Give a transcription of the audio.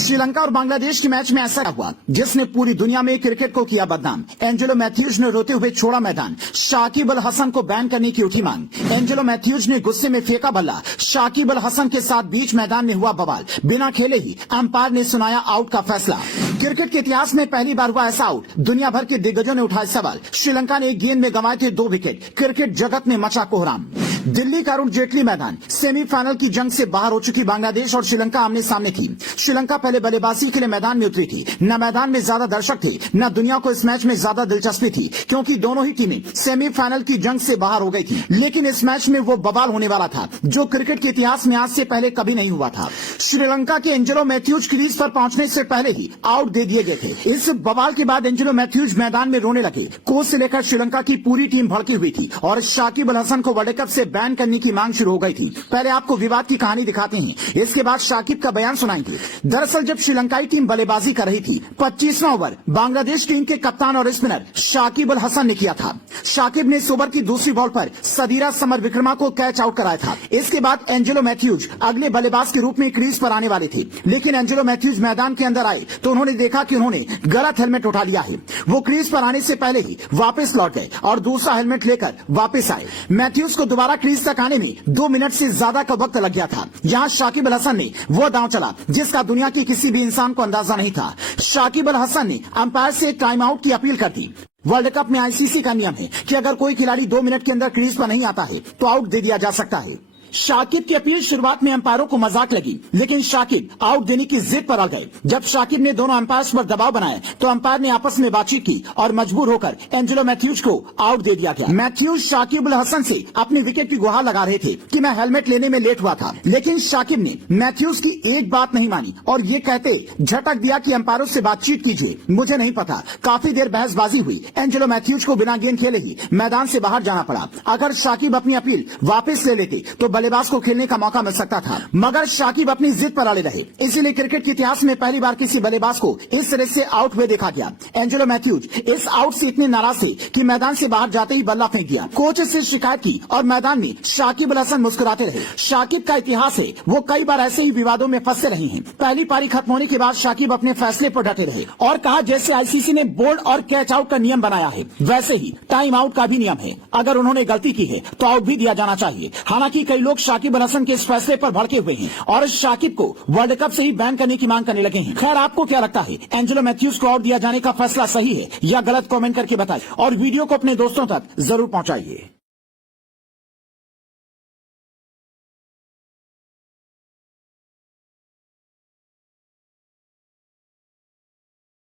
श्रीलंका और बांग्लादेश के मैच में ऐसा हुआ जिसने पूरी दुनिया में क्रिकेट को किया बदनाम। एंजेलो मैथ्यूज ने रोते हुए छोड़ा मैदान। शाकिब अल हसन को बैन करने की उठी मांग। एंजेलो मैथ्यूज ने गुस्से में फेंका बल्ला। शाकिब अल हसन के साथ बीच मैदान में हुआ बवाल। बिना खेले ही अंपायर ने सुनाया आउट का फैसला। क्रिकेट के इतिहास में पहली बार हुआ ऐसा आउट। दुनिया भर के दिग्गजों ने उठाए सवाल। श्रीलंका ने एक गेंद में गंवाए थे 2 विकेट। क्रिकेट जगत में मचा कोहराम। दिल्ली का अरुण जेटली मैदान। सेमीफाइनल की जंग से बाहर हो चुकी बांग्लादेश और श्रीलंका आमने सामने थी। श्रीलंका पहले बल्लेबाजी के लिए मैदान में उतरी थी। न मैदान में ज्यादा दर्शक थे, न दुनिया को इस मैच में ज्यादा दिलचस्पी थी, क्योंकि दोनों ही टीमें सेमीफाइनल की जंग से बाहर हो गई थी। लेकिन इस मैच में वो बवाल होने वाला था जो क्रिकेट के इतिहास में आज से पहले कभी नहीं हुआ था। श्रीलंका के एंजेलो मैथ्यूज क्रीज पर पहुंचने से पहले ही आउट दे दिए गए थे। इस बवाल के बाद एंजेलो मैथ्यूज मैदान में रोने लगे। कोच से लेकर श्रीलंका की पूरी टीम भड़की हुई थी और शाकिब अल हसन को वर्ल्ड कप से बैन करने की मांग शुरू हो गई थी। पहले आपको विवाद की कहानी दिखाते हैं, इसके बाद शाकिब का बयान सुनाएंगे। दरअसल जब श्रीलंकाई टीम बल्लेबाजी कर रही थी, 25वां ओवर बांग्लादेश टीम के कप्तान और स्पिनर शाकिब अल हसन ने किया था। शाकिब ने इस ओवर की दूसरी बॉल पर सदीरा समर विक्रमा को कैच आउट कराया था। इसके बाद एंजेलो मैथ्यूज अगले बल्लेबाज के रूप में क्रीज पर आने वाले थे, लेकिन एंजेलो मैथ्यूज मैदान के अंदर आए तो उन्होंने देखा कि उन्होंने गलत हेलमेट उठा लिया है। वो क्रीज पर आने से पहले ही वापस लौट गए और दूसरा हेलमेट लेकर वापस आए। मैथ्यूज को दोबारा क्रीज तक आने में 2 मिनट से ज्यादा का वक्त लग गया था। यहाँ शाकिब अल हसन ने वो दांव चला जिसका दुनिया के किसी भी इंसान को अंदाजा नहीं था। शाकिब अल हसन ने अंपायर से टाइम आउट की अपील कर दी। वर्ल्ड कप में आईसीसी का नियम है कि अगर कोई खिलाड़ी 2 मिनट के अंदर क्रीज पर नहीं आता है तो आउट दे दिया जा सकता है। शाकिब की अपील शुरुआत में अंपायरों को मजाक लगी, लेकिन शाकिब आउट देने की जिद पर अड़ गए। जब शाकिब ने दोनों अंपायर्स पर दबाव बनाया तो अंपायर ने आपस में बातचीत की और मजबूर होकर एंजेलो मैथ्यूज को आउट दे दिया गया। मैथ्यूज शाकिब अल हसन से अपने विकेट की गुहार लगा रहे थे कि मैं हेलमेट लेने में लेट हुआ था, लेकिन शाकिब ने मैथ्यूज की एक बात नहीं मानी और ये कहते झटक दिया कि अंपायरों से बातचीत कीजिए, मुझे नहीं पता। काफी देर बहसबाजी हुई। एंजेलो मैथ्यूज को बिना गेंद खेले ही मैदान से बाहर जाना पड़ा। अगर शाकिब अपनी अपील वापस ले लेते तो बल्लेबाज को खेलने का मौका मिल सकता था, मगर शाकिब अपनी जिद पर अड़े रहे। इसीलिए क्रिकेट के इतिहास में पहली बार किसी बल्लेबाज को इस तरह से आउट हुए देखा गया। एंजेलो मैथ्यूज इस आउट से इतने नाराज थे कि मैदान से बाहर जाते ही बल्ला फेंक दिया। कोच से शिकायत की और मैदान में शाकिब अल हसन मुस्कुराते रहे। शाकिब का इतिहास है, वो कई बार ऐसे ही विवादों में फंसे रहे हैं। पहली पारी खत्म होने के बाद शाकिब अपने फैसले पर डटे रहे और कहा जैसे आईसीसी ने बोल्ड और कैच आउट का नियम बनाया है, वैसे ही टाइम आउट का भी नियम है। अगर उन्होंने गलती की है तो आउट भी दिया जाना चाहिए। हालांकि कई लोग शाकिब अल हसन के इस फैसले पर भड़के हुए हैं और शाकिब को वर्ल्ड कप से ही बैन करने की मांग करने लगे हैं। खैर, आपको क्या लगता है, एंजेलो मैथ्यूज को आउट दिया जाने का फैसला सही है या गलत? कमेंट करके बताइए और वीडियो को अपने दोस्तों तक जरूर पहुंचाइए।